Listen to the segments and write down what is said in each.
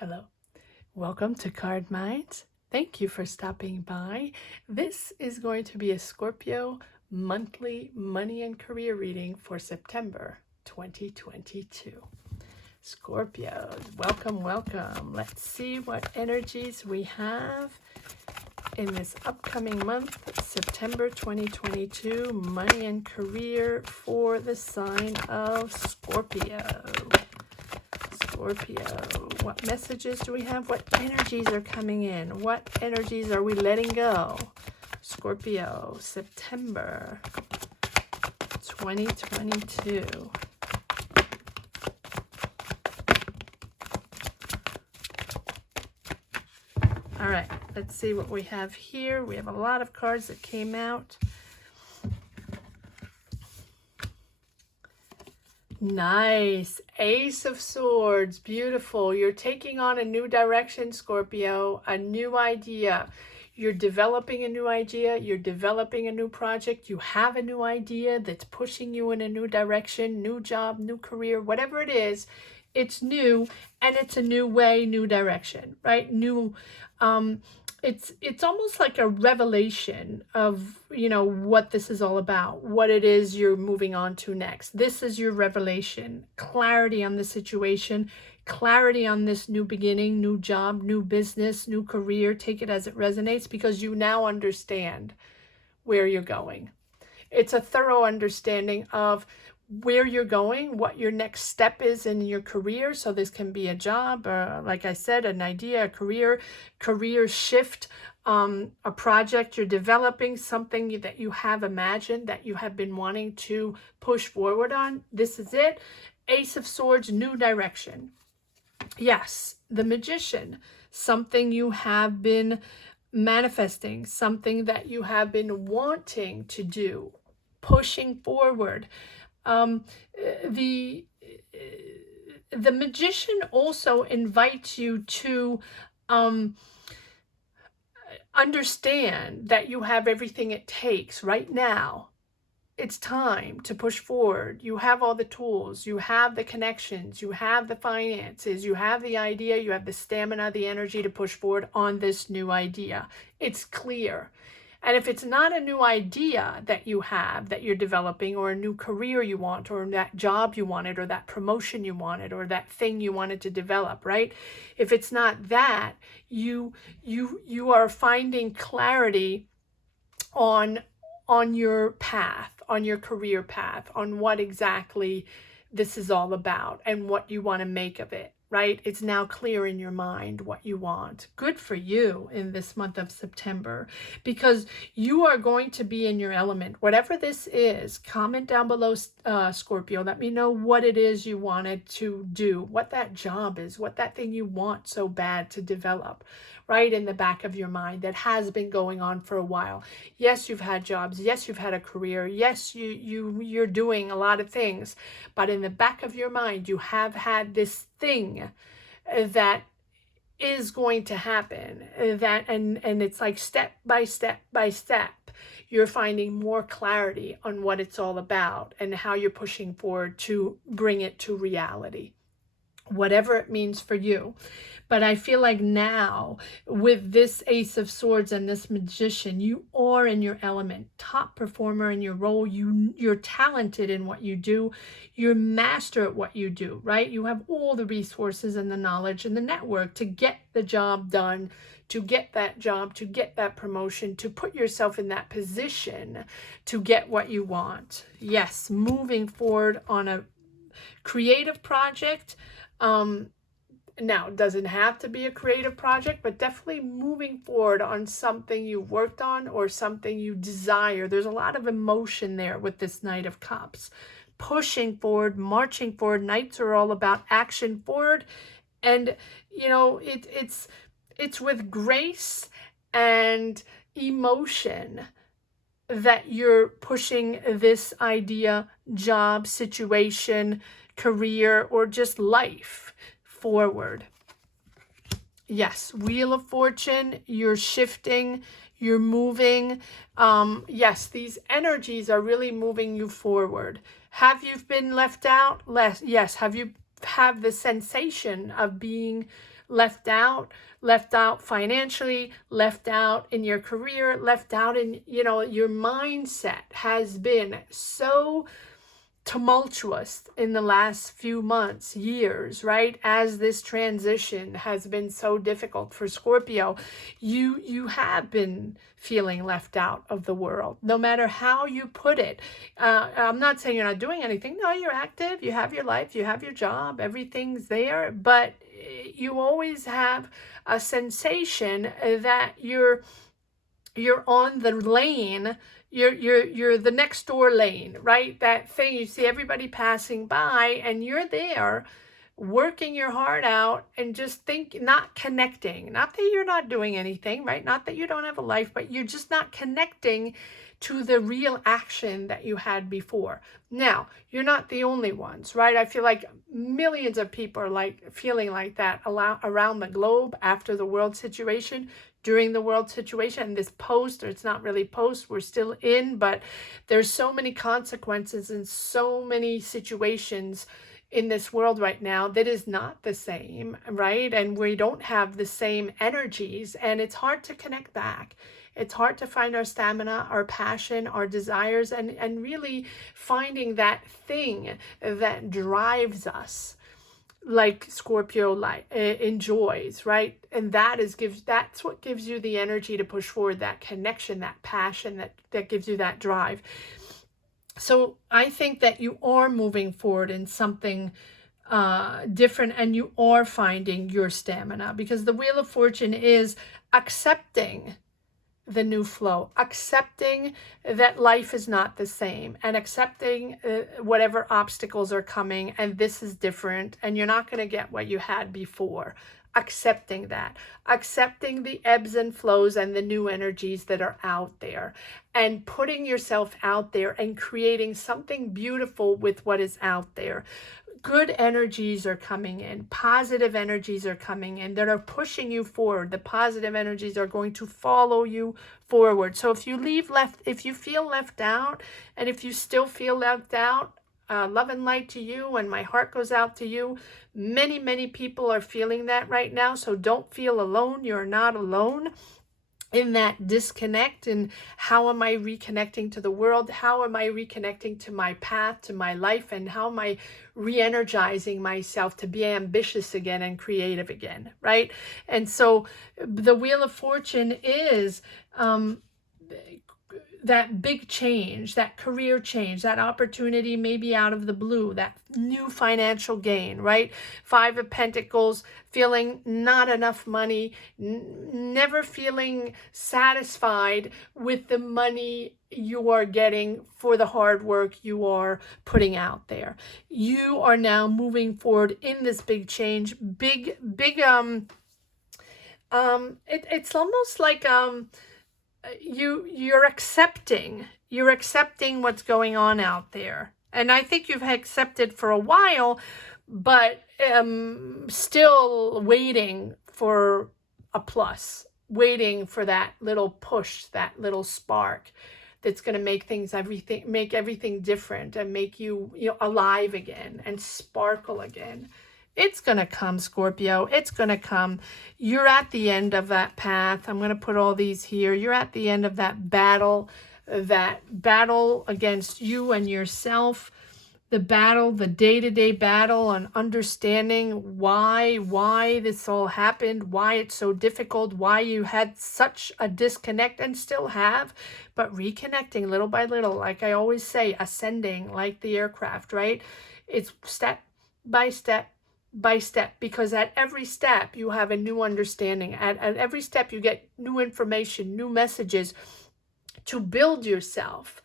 Hello, welcome to Card Minds. Thank you for stopping by. This is going to be a Scorpio monthly money and career reading for September 2022. Scorpios, welcome, welcome. Let's see what energies we have in this upcoming month, September 2022, money and career for the sign of Scorpio. Scorpio, what messages do we have? What energies are coming in? What energies are we letting go? Scorpio, September 2022. All right, let's see what we have here. We have a lot of cards that came out. Nice. Ace of Swords. Beautiful. You're taking on a new direction, Scorpio. A new idea. You're developing a new idea. You're developing a new project. You have a new idea that's pushing you in a new direction, new job, new career, whatever it is. It's new, and it's a new way, new direction, right? New, it's almost like a revelation of, what this is all about, what it is you're moving on to next. This is your revelation, clarity on the situation, clarity on this new beginning, new job, new business, new career. Take it as it resonates, because you now understand where you're going. It's a thorough understanding of where you're going, what your next step is in your career. So this can be a job, like I said, an idea, a career shift, a project you're developing, something that you have imagined, that you have been wanting to push forward on. This is it. Ace of Swords, new direction. Yes, the Magician, something you have been manifesting, something that you have been wanting to do, pushing forward. The Magician also invites you to understand that you have everything it takes right now. It's time to push forward. You have all the tools, you have the connections, you have the finances, you have the idea, you have the stamina, the energy to push forward on this new idea. It's clear. And if it's not a new idea that you have, that you're developing, or a new career you want, or that job you wanted, or that promotion you wanted, or that thing you wanted to develop, right? If it's not that, you are finding clarity on your path, on your career path, on what exactly this is all about and what you want to make of it, right? It's now clear in your mind what you want. Good for you in this month of September, because you are going to be in your element. Whatever this is, comment down below, Scorpio. Let me know what it is you wanted to do, what that job is, what that thing you want so bad to develop, right in the back of your mind that has been going on for a while. Yes, you've had jobs. Yes, you've had a career. Yes, you're doing a lot of things, but in the back of your mind, you have had this thing that is going to happen, that and it's like step by step by step, you're finding more clarity on what it's all about and how you're pushing forward to bring it to reality, whatever it means for you. But I feel like now, with this Ace of Swords and this Magician, you are in your element, top performer in your role. You're talented in what you do. You're master at what you do, right? You have all the resources and the knowledge and the network to get the job done, to get that job, to get that promotion, to put yourself in that position to get what you want. Yes, moving forward on a creative project. Now, it doesn't have to be a creative project, but definitely moving forward on something you worked on or something you desire. There's a lot of emotion there with this Knight of Cups. Pushing forward, marching forward. Knights are all about action forward. And, it's with grace and emotion that you're pushing this idea, job, situation, career, or just life forward. Yes, Wheel of Fortune, you're shifting, you're moving. Yes, these energies are really moving you forward. Have you been left out? Yes. Have you have the sensation of being left out financially, left out in your career, left out in, your mindset has been so tumultuous in the last few months, years, right? As this transition has been so difficult for Scorpio, you have been feeling left out of the world, no matter how you put it. I'm not saying you're not doing anything. No, you're active, you have your life, you have your job, everything's there, but you always have a sensation that you're on the lane, you're the next door lane, right? That thing you see everybody passing by, and you're there working your heart out and just not connecting. Not that you're not doing anything, right? Not that you don't have a life, but you're just not connecting to the real action that you had before. Now, you're not the only ones, right? I feel like millions of people are feeling like that around the globe after the world situation, during the world situation. This post, or it's not really post, we're still in, but there's so many consequences and so many situations in this world right now that is not the same, right? And we don't have the same energies, and it's hard to connect back. It's hard to find our stamina, our passion, our desires, and really finding that thing that drives us, like Scorpio enjoys, right? And that's what gives you the energy to push forward, that connection, that passion, that gives you that drive. So I think that you are moving forward in something different, and you are finding your stamina, because the Wheel of Fortune is accepting the new flow, accepting that life is not the same, and accepting whatever obstacles are coming, and this is different, and you're not going to get what you had before. Accepting that, accepting the ebbs and flows and the new energies that are out there, and putting yourself out there and creating something beautiful with what is out there. Good energies are coming in, positive energies are coming in that are pushing you forward. The positive energies are going to follow you forward. So if you feel left out, and if you still feel left out, love and light to you, and my heart goes out to you. Many, many people are feeling that right now, so don't feel alone. You're not alone in that disconnect. And how am I reconnecting to the world? How am I reconnecting to my path, to my life? And how am I re-energizing myself to be ambitious again and creative again, right? And so the Wheel of Fortune is that big change, that career change, that opportunity maybe out of the blue, that new financial gain, right? Five of Pentacles, feeling not enough money, never feeling satisfied with the money you are getting for the hard work you are putting out there. You are now moving forward in this big change, it's almost like you're accepting what's going on out there. And I think you've accepted for a while, but still waiting for a plus, waiting for that little push, that little spark that's going to make everything different, and make you alive again and sparkle again. It's going to come, Scorpio. It's going to come. You're at the end of that path. I'm going to put all these here. You're at the end of that battle against you and yourself. The day-to-day battle on understanding why this all happened, why it's so difficult, why you had such a disconnect and still have, but reconnecting little by little, like I always say, ascending like the aircraft, right? It's step by step by step, because at every step you have a new understanding. At every step you get new information, new messages to build yourself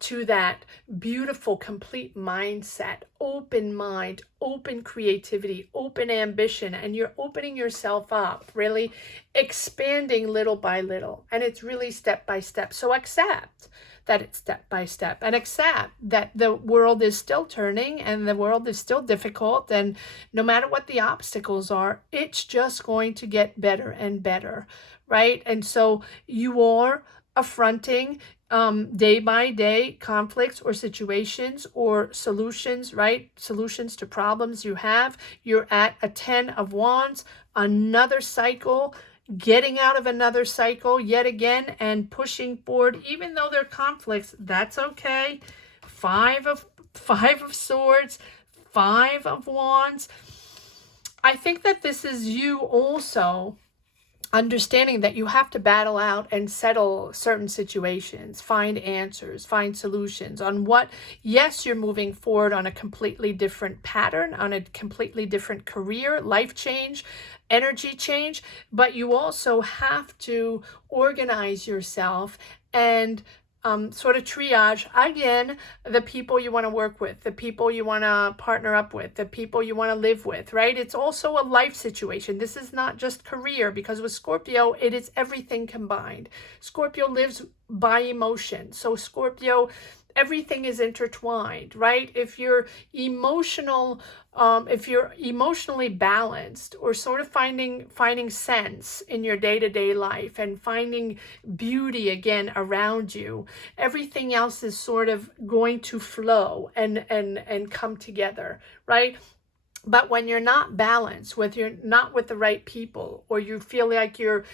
to that beautiful, complete mindset, open mind, open creativity, open ambition, and you're opening yourself up, really expanding little by little, and it's really step by step. So accept that it's step by step, and accept that the world is still turning and the world is still difficult, and no matter what the obstacles are, it's just going to get better and better, right? And so you are affronting day by day conflicts or situations or solutions, right? Solutions to problems you have. You're at a 10 of Wands, another cycle, getting out of another cycle yet again and pushing forward. Even though there are conflicts, that's okay. Five of Swords, Five of Wands. I think that this is you also understanding that you have to battle out and settle certain situations, find answers, find solutions on what, yes, you're moving forward on a completely different pattern, on a completely different career, life change, energy change, but you also have to organize yourself and sort of triage again the people you want to work with, the people you want to partner up with, the people you want to live with, right? It's also a life situation. This is not just career, because with Scorpio, it is everything combined. Scorpio lives by emotion. So Scorpio, everything is intertwined, right? If you're emotionally balanced, or sort of finding sense in your day-to-day life and finding beauty again around you, everything else is sort of going to flow and come together, right? But when you're not balanced, with you're not with the right people, or you feel like you're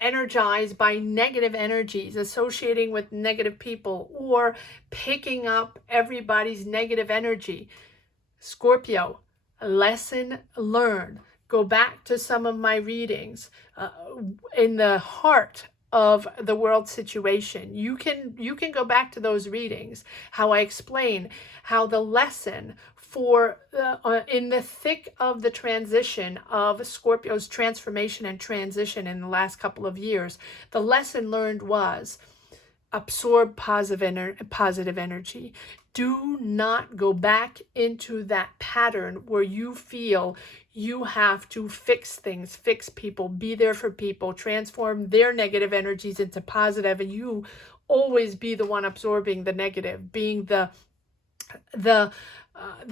energized by negative energies, associating with negative people, or picking up everybody's negative energy, Scorpio, lesson learned. Go back to some of my readings in the heart of the world situation. You can go back to those readings, how I explain how the lesson for in the thick of the transition of Scorpio's transformation and transition in the last couple of years, the lesson learned was absorb positive energy. Do not go back into that pattern where you feel you have to fix things, fix people, be there for people, transform their negative energies into positive, and you always be the one absorbing the negative, being the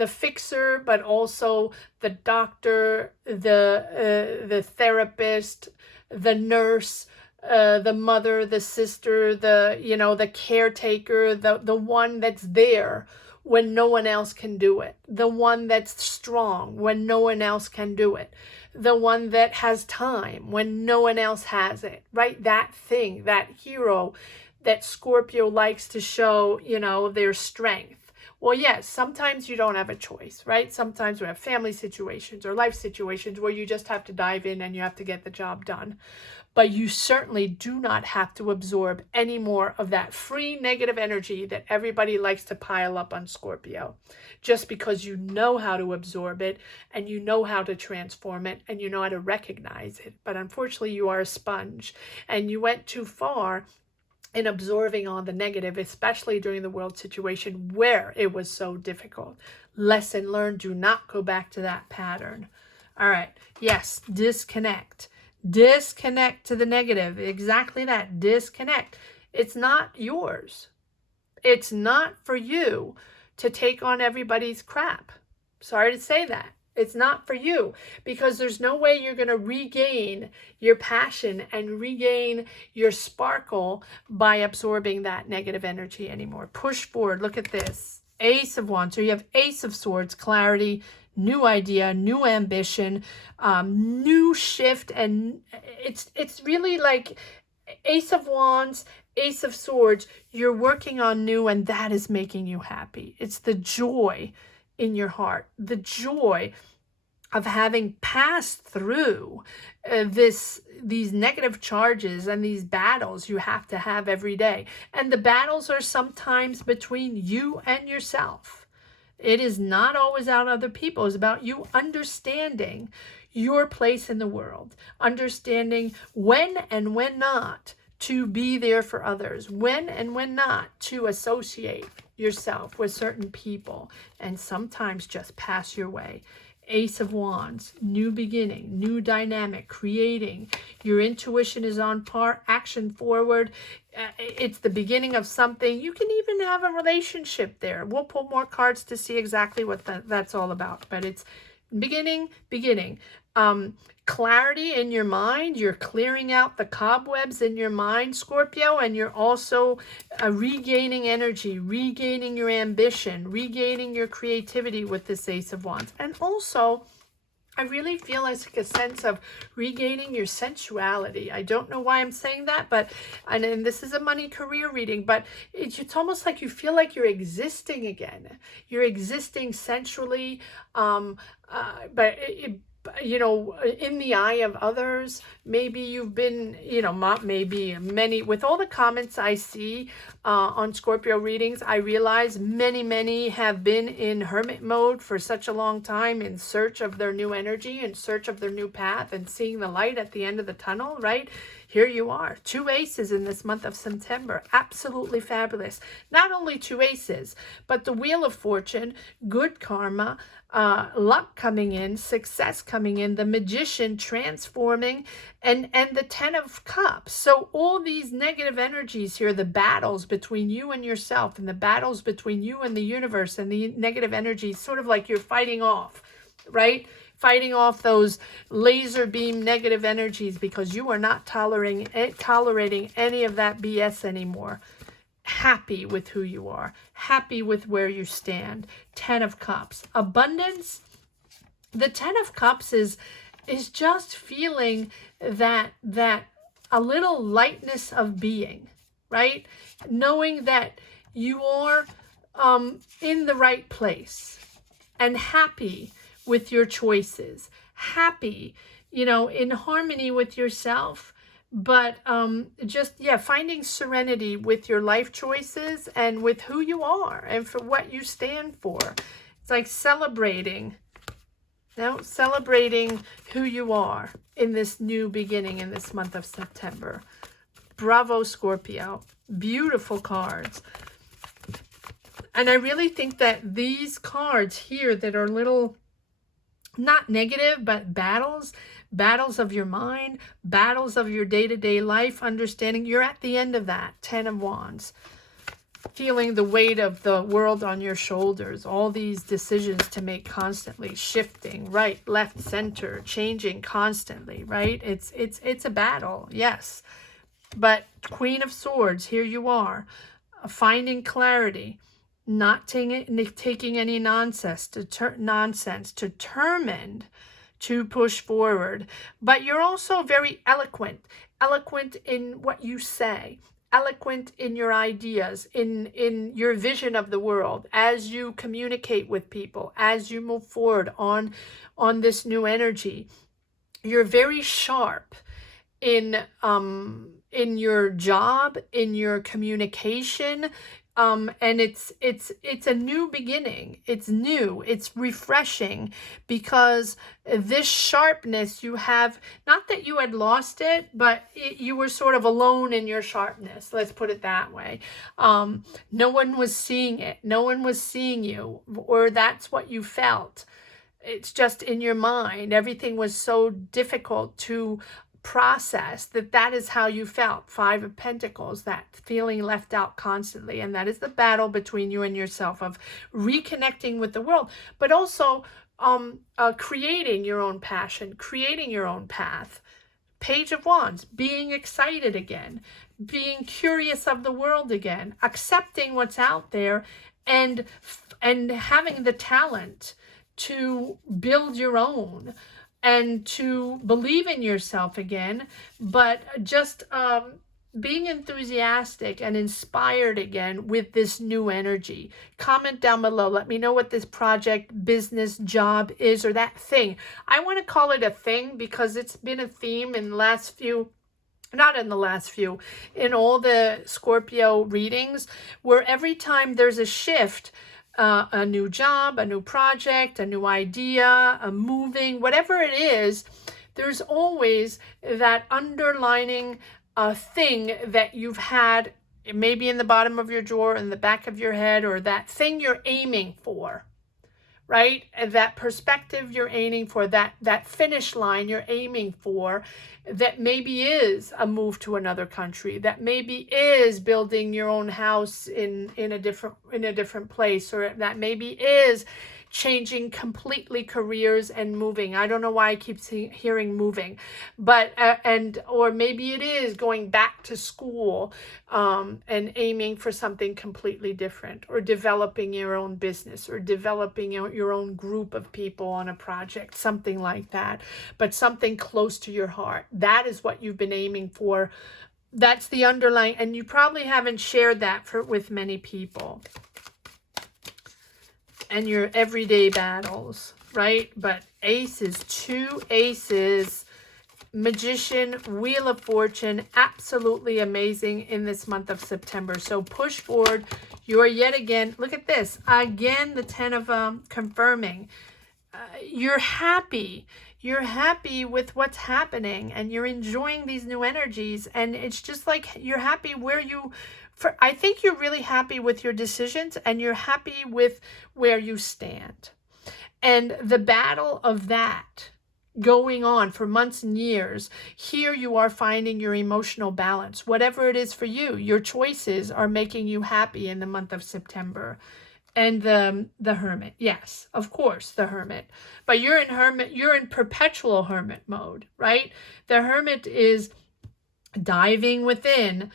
fixer, but also the doctor, the therapist, the nurse, the mother, the sister, the caretaker, the one that's there when no one else can do it, the one that's strong when no one else can do it, the one that has time when no one else has it, right? That thing, that hero that Scorpio likes to show, their strength. Well, yes, sometimes you don't have a choice, right? Sometimes we have family situations or life situations where you just have to dive in and you have to get the job done. But you certainly do not have to absorb any more of that free negative energy that everybody likes to pile up on Scorpio, just because you know how to absorb it and you know how to transform it and you know how to recognize it. But unfortunately, you are a sponge and you went too far in absorbing all the negative, especially during the world situation where it was so difficult. Lesson learned, do not go back to that pattern. All right, yes, disconnect. Disconnect to the negative. Exactly that, disconnect. It's not yours. It's not for you to take on everybody's crap. Sorry to say that. It's not for you, because there's no way you're going to regain your passion and regain your sparkle by absorbing that negative energy anymore. Push forward. Look at this. Ace of Wands. So you have Ace of Swords, clarity, new idea, new ambition, new shift. And it's really like Ace of Wands, Ace of Swords. You're working on new, and that is making you happy. It's the joy in your heart, the joy of having passed through these negative charges and these battles you have to have every day. And the battles are sometimes between you and yourself. It is not always out other people. It's about you understanding your place in the world, understanding when and when not to be there for others, when and when not to associate yourself with certain people, and sometimes just pass your way. Ace of Wands, new beginning, new dynamic, creating. Your intuition is on par, action forward. It's the beginning of something. You can even have a relationship there. We'll pull more cards to see exactly what that's all about, but it's Beginning. Clarity in your mind. You're clearing out the cobwebs in your mind, Scorpio, and you're also regaining energy, regaining your ambition, regaining your creativity with this Ace of Wands. And also, I really feel like a sense of regaining your sensuality. I don't know why I'm saying that, but, and this is a money career reading, but it's almost like you feel like you're existing again. You're existing sensually, but you know, in the eye of others. Maybe you've been, you know, maybe many, with all the comments I see on Scorpio readings, I realize many have been in hermit mode for such a long time, in search of their new energy, in search of their new path, and seeing the light at the end of the tunnel, right? Here you are, 2 aces in this month of September. Absolutely fabulous. Not only 2 aces, but the Wheel of Fortune, good karma, luck coming in, success coming in, the Magician transforming, and the 10 of Cups. So all these negative energies here, the battles between you and yourself, and the battles between you and the universe, and the negative energies, sort of like you're fighting off, right? Fighting off those laser beam negative energies, because you are not tolerating any of that BS anymore. Happy with who you are, happy with where you stand. 10 of Cups, abundance. The 10 of Cups is just feeling that a little lightness of being, right? Knowing that you are in the right place, and happy with your choices, happy, you know, in harmony with yourself, but just, yeah, finding serenity with your life choices and with who you are and for what you stand for. It's like celebrating who you are in this new beginning in this month of September. Bravo, Scorpio. Beautiful cards. And I really think that these cards here that are little, not negative, but battles of your mind, battles of your day-to-day life, understanding you're at the end of that. 10 of Wands. Feeling the weight of the world on your shoulders, all these decisions to make, constantly shifting, right, left, center, changing constantly, right? It's a battle, yes. But Queen of Swords, here you are, finding clarity, not taking any nonsense, determined to push forward. But you're also very eloquent in what you say, eloquent in your ideas, in your vision of the world, as you communicate with people, as you move forward on this new energy. You're very sharp in your job, in your communication, and it's a new beginning. It's new, it's refreshing, because this sharpness you have, not that you had lost it, but you were sort of alone in your sharpness, let's put it that way. No one was seeing it, no one was seeing you, or that's what you felt. It's just in your mind. Everything was so difficult to process that is how you felt. 5 of Pentacles, that feeling left out constantly. And that is the battle between you and yourself, of reconnecting with the world, but also creating your own passion, creating your own path. Page of Wands, being excited again, being curious of the world again, accepting what's out there, and having the talent to build your own, and to believe in yourself again, but just being enthusiastic and inspired again with this new energy. Comment down below. Let me know what this project, business, job is, or that thing. I want to call it a thing because it's been a theme in the last few, not in the last few, in all the Scorpio readings, where every time there's a shift, a new job, a new project, a new idea, a moving, whatever it is, there's always that underlining thing that you've had, maybe in the bottom of your drawer, in the back of your head, or that thing you're aiming for, right? That perspective you're aiming for, that finish line you're aiming for, that maybe is a move to another country, that maybe is building your own house in a different place, or that maybe is changing completely careers and moving. I don't know why I keep hearing moving, but or maybe it is going back to school and aiming for something completely different, or developing your own business, or developing your own group of people on a project, something like that, but something close to your heart. That is what you've been aiming for. That's the underlying, and you probably haven't shared that with many people. And your everyday battles, right? But aces, 2 aces, Magician, Wheel of Fortune, absolutely amazing in this month of September. So push forward. You're yet again, look at this, again, the 10 of confirming. You're happy. You're happy with what's happening, and you're enjoying these new energies. And it's just like you're happy where you, I think you're really happy with your decisions, and you're happy with where you stand. And the battle of that going on for months and years, here you are finding your emotional balance. Whatever it is for you, your choices are making you happy in the month of September. And the Hermit, yes, of course, the Hermit. But you're in perpetual hermit mode, right? The Hermit is diving within,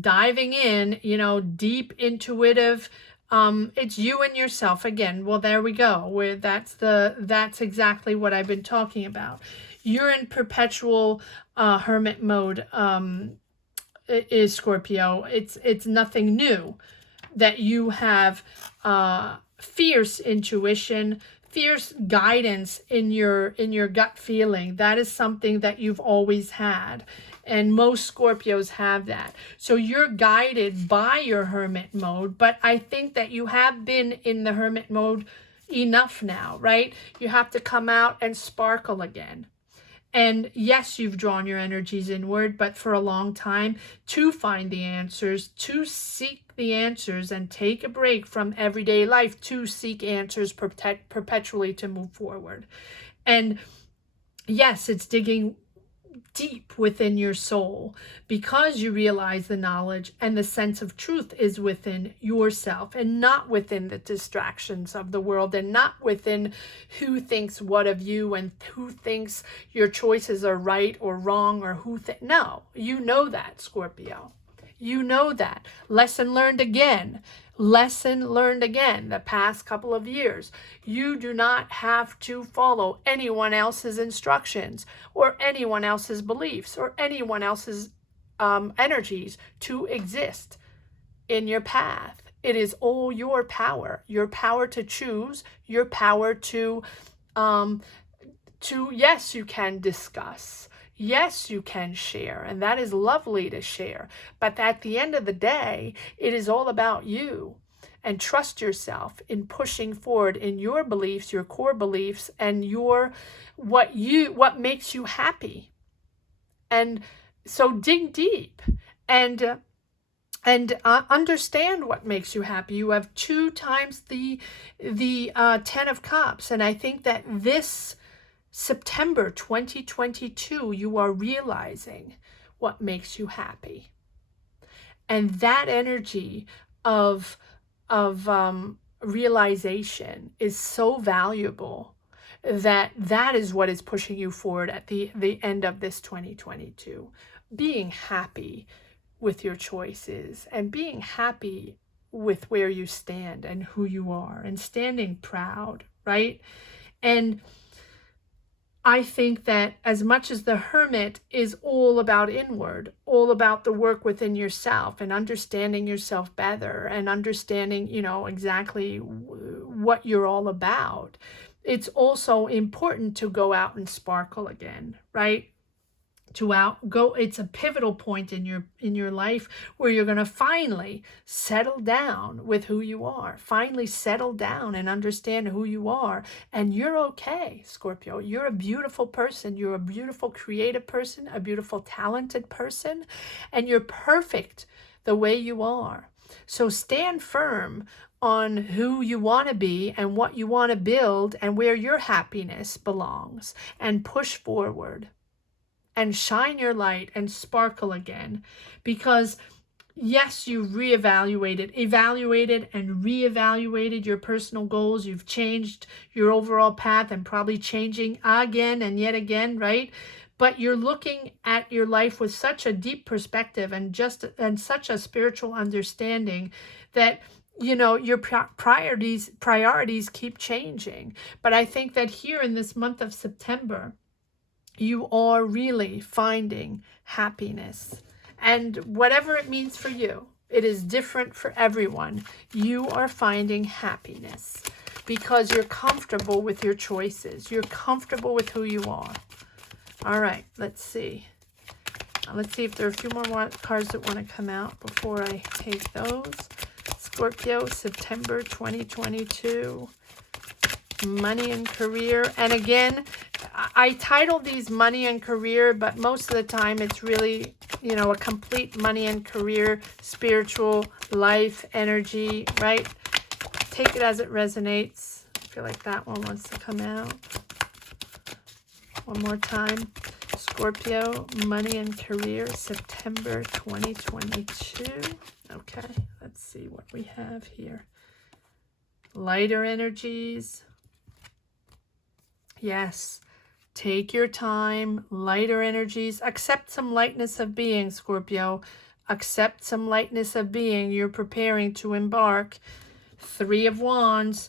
diving in, you know, deep intuitive. It's you and yourself again. Well, there we go. Where that's exactly what I've been talking about. You're in perpetual hermit mode. Is Scorpio. It's nothing new that you have fierce intuition, fierce guidance in your gut feeling. That is something that you've always had, and most Scorpios have that. So you're guided by your hermit mode, but I think that you have been in the hermit mode enough now, right? You have to come out and sparkle again. And yes, you've drawn your energies inward, but for a long time, to find the answers, to seek the answers, and take a break from everyday life to seek answers perpetually to move forward. And yes, it's digging deep within your soul, because you realize the knowledge and the sense of truth is within yourself, and not within the distractions of the world, and not within who thinks what of you, and who thinks your choices are right or wrong, or no, you know that, Scorpio. You know that. Lesson learned again. Lesson learned again the past couple of years. You do not have to follow anyone else's instructions, or anyone else's beliefs, or anyone else's energies to exist in your path. It is all your power to choose, your power to yes, you can discuss. Yes, you can share, and that is lovely to share. But at the end of the day, it is all about you. And trust yourself in pushing forward in your beliefs, your core beliefs, and what makes you happy. And so dig deep and understand what makes you happy. You have 2 times the 10 of Cups, and I think that this September 2022, you are realizing what makes you happy. And that energy of realization is so valuable that is what is pushing you forward at the end of this 2022. Being happy with your choices, and being happy with where you stand and who you are, and standing proud, right? And I think that as much as the Hermit is all about inward, all about the work within yourself, and understanding yourself better, and understanding, you know, exactly what you're all about, it's also important to go out and sparkle again, right? It's a pivotal point in your life where you're going to finally settle down with who you are, finally settle down and understand who you are. And you're okay, Scorpio. You're a beautiful person. You're a beautiful creative person, a beautiful talented person, and you're perfect the way you are. So stand firm on who you want to be, and what you want to build, and where your happiness belongs, and push forward and shine your light and sparkle again, because Yes, you evaluated and reevaluated your personal goals. You've changed your overall path and probably changing again and yet again, right? But you're looking at your life with such a deep perspective and such a spiritual understanding that your priorities keep changing. But I think that here in this month of September, you are really finding happiness. And whatever it means for you, it is different for everyone. You are finding happiness because you're comfortable with your choices. You're comfortable with who you are. All right, let's see. Let's see if there are a few more cards that want to come out before I take those. Scorpio, September 2022. Money and career. And again, I titled these money and career, but most of the time it's really, a complete money and career, spiritual life energy, right? Take it as it resonates. I feel like that one wants to come out. One more time. Scorpio, money and career, September 2022. Okay, let's see what we have here. Lighter energies. Yes, take your time, lighter energies. Accept some lightness of being, Scorpio. Accept some lightness of being. You're preparing to embark. Three of Wands.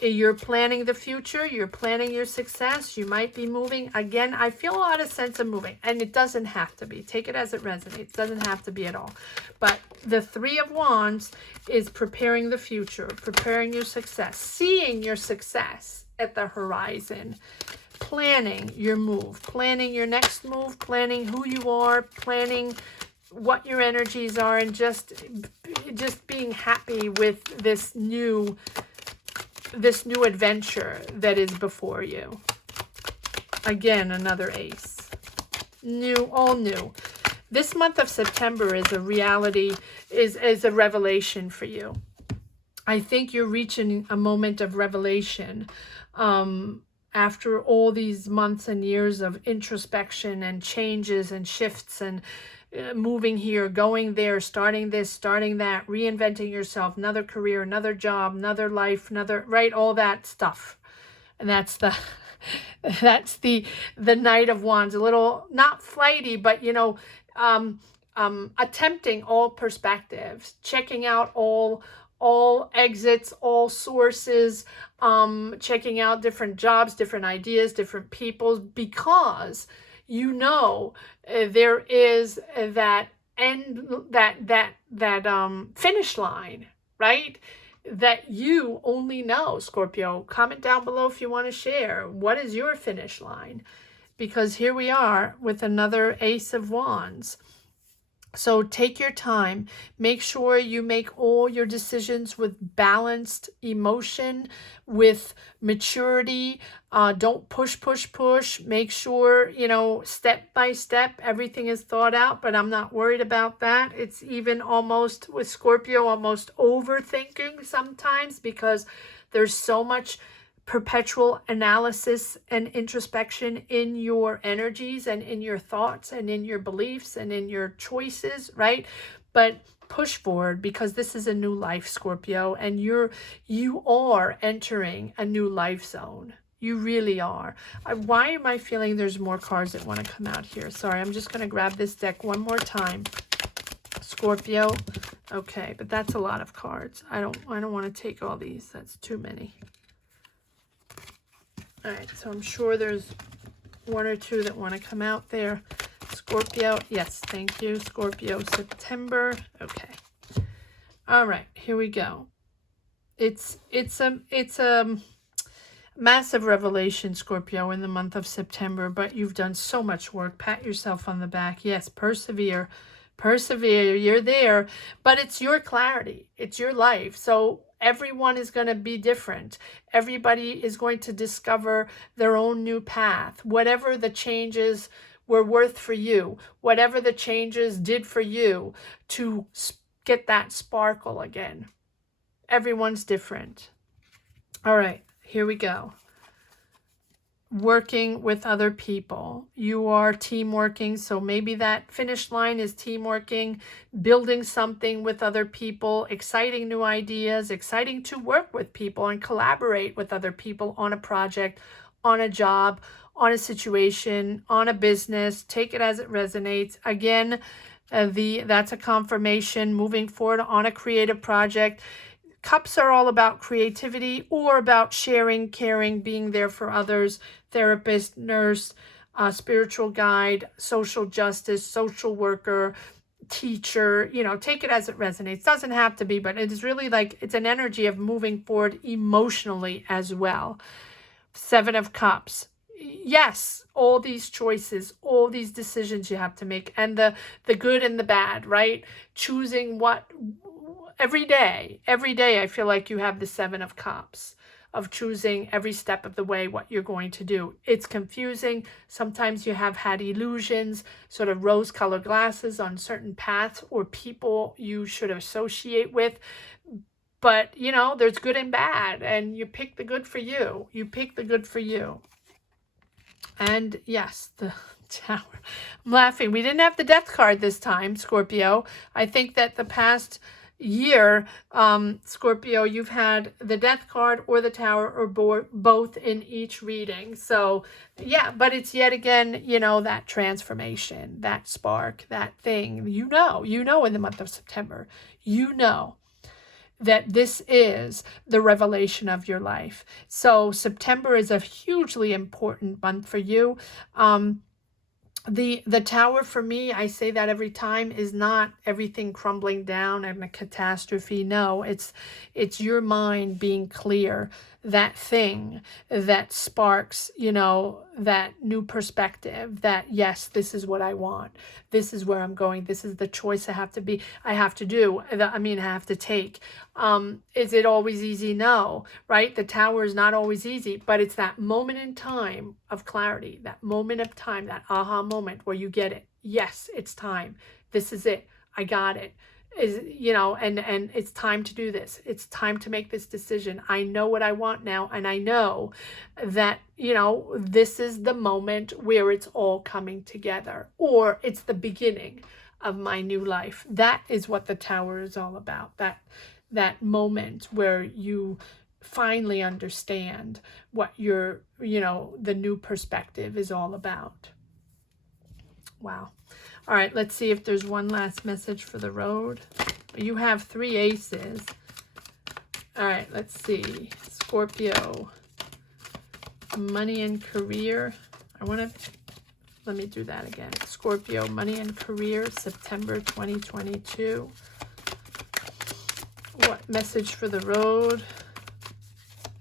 You're planning the future. You're planning your success. You might be moving. Again, I feel a lot of sense of moving. And it doesn't have to be. Take it as it resonates. It doesn't have to be at all. But the Three of Wands is preparing the future. Preparing your success. Seeing your success at the horizon, planning your move, planning your next move, planning who you are, planning what your energies are, and just being happy with this new adventure that is before you. Again, another ace. New, all new. This month of September is a reality, is a revelation for you. I think you're reaching a moment of revelation after all these months and years of introspection and changes and shifts and moving here, going there, starting this, starting that, reinventing yourself, another career, another job, another life, right, all that stuff. And that's the Knight of Wands, a little not flighty, but attempting all perspectives, checking out all exits, all sources, checking out different jobs, different ideas, different peoples, because there is that finish line, right? That you only know. Scorpio, comment down below if you want to share. What is your finish line? Because here we are with another Ace of Wands. So take your time. Make sure you make all your decisions with balanced emotion, with maturity. Don't push. Make sure, step by step, everything is thought out, but I'm not worried about that. It's even almost, with Scorpio, almost overthinking sometimes, because there's so much perpetual analysis and introspection in your energies and in your thoughts and in your beliefs and in your choices, right? But push forward, because this is a new life, Scorpio, and you are entering a new life zone. You really are. Why am I feeling there's more cards that want to come out here? Sorry, I'm just going to grab this deck one more time. Scorpio. Okay, but that's a lot of cards. I don't want to take all these. That's too many. All right, so I'm sure there's one or two that want to come out there. Scorpio, yes, thank you. Scorpio, September. Okay. All right, here we go. It's a massive revelation, Scorpio, in the month of September, but you've done so much work. Pat yourself on the back. Yes, persevere. You're there, but it's your clarity. It's your life. So everyone is going to be different. Everybody is going to discover their own new path. Whatever the changes were worth for you, whatever the changes did for you to get that sparkle again. Everyone's different. All right, here we go. working with other people. You are team working. So maybe that finish line is team working, building something with other people, exciting new ideas, exciting to work with people and collaborate with other people on a project, on a job, on a situation, on a business. Take it as it resonates. Again, that's a confirmation moving forward on a creative project. Cups are all about creativity or about sharing, caring, being there for others, therapist, nurse, spiritual guide, social justice, social worker, teacher. Take it as it resonates. Doesn't have to be, but it is really like it's an energy of moving forward emotionally as well. Seven of Cups. Yes, all these choices, all these decisions you have to make, and the good and the bad, right? Choosing what every day I feel like you have the Seven of Cups of choosing every step of the way what you're going to do. It's confusing. Sometimes you have had illusions, sort of rose-colored glasses on certain paths or people you should associate with. But, there's good and bad, and you pick the good for you. You pick the good for you. And yes, the Tower. I'm laughing. We didn't have the Death card this time, Scorpio. I think that the past year, Scorpio, you've had the Death card or the Tower or both in each reading. So yeah, but it's yet again, that transformation, that spark, that thing, in the month of September, that this is the revelation of your life. So September is a hugely important month for you. The Tower for me, I say that every time, is not everything crumbling down and a catastrophe. No, it's your mind being clear, that thing that sparks, that new perspective, that yes, this is what I want. This is where I'm going. This is the choice I have to do. I have to take. Is it always easy? No, right? The Tower is not always easy, but it's that moment in time of clarity, that moment of time, that aha moment where you get it. Yes, it's time. This is it. I got it. And it's time to do this. It's time to make this decision. I know what I want now, and I know that, this is the moment where it's all coming together, or it's the beginning of my new life. That is what the Tower is all about. That moment where you finally understand what your, the new perspective is all about. Wow. All right, let's see if there's one last message for the road. You have 3 aces. All right, let's see. Scorpio, money and career. Let me do that again. Scorpio, money and career, September 2022. What message for the road?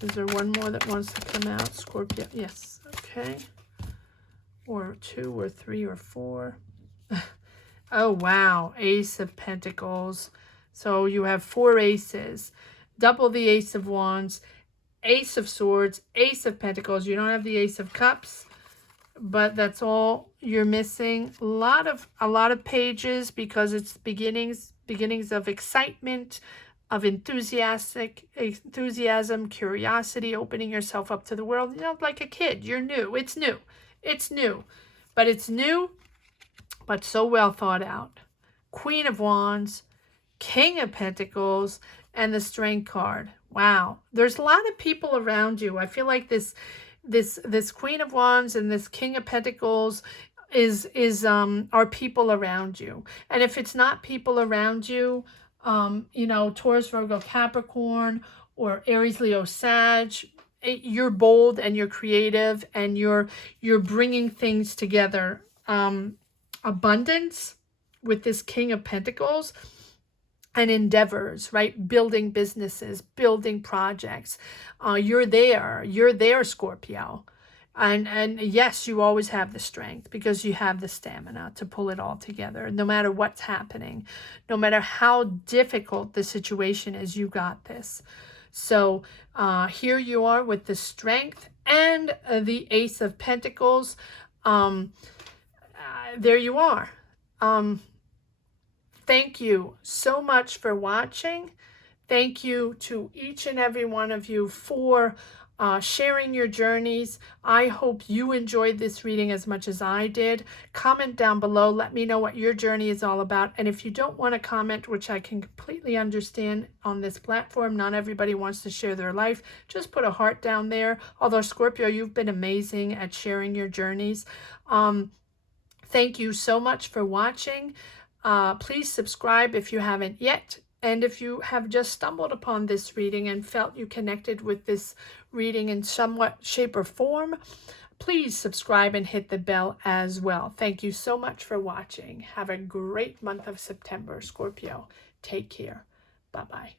Is there one more that wants to come out? Scorpio, yes, okay. Or 2 or 3 or 4. Oh, wow. Ace of Pentacles. So you have 4 aces. Double the Ace of Wands, Ace of Swords, Ace of Pentacles. You don't have the Ace of Cups, but that's all you're missing. A lot of pages, because it's beginnings of excitement, of enthusiasm, curiosity, opening yourself up to the world. Like a kid. You're new. It's new. But it's new, but so well thought out. Queen of Wands, King of Pentacles, and the Strength card. Wow. There's a lot of people around you. I feel like this Queen of Wands and this King of Pentacles are people around you. And if it's not people around you, Taurus, Virgo, Capricorn, or Aries, Leo, Sag, you're bold and you're creative and you're bringing things together. Abundance with this King of Pentacles, and endeavors, right? Building businesses, building projects. You're there, Scorpio. And yes, you always have the strength because you have the stamina to pull it all together. No matter what's happening, no matter how difficult the situation is, you got this. So here you are with the strength and the Ace of Pentacles. There you are. Thank you so much for watching. Thank you to each and every one of you for sharing your journeys. I hope you enjoyed this reading as much as I did. Comment down below. Let me know what your journey is all about. And if you don't want to comment, which I can completely understand on this platform, not everybody wants to share their life, just put a heart down there. Although, Scorpio, you've been amazing at sharing your journeys. Thank you so much for watching. Please subscribe if you haven't yet. And if you have just stumbled upon this reading and felt you connected with this reading in somewhat shape or form, please subscribe and hit the bell as well. Thank you so much for watching. Have a great month of September, Scorpio. Take care. Bye-bye.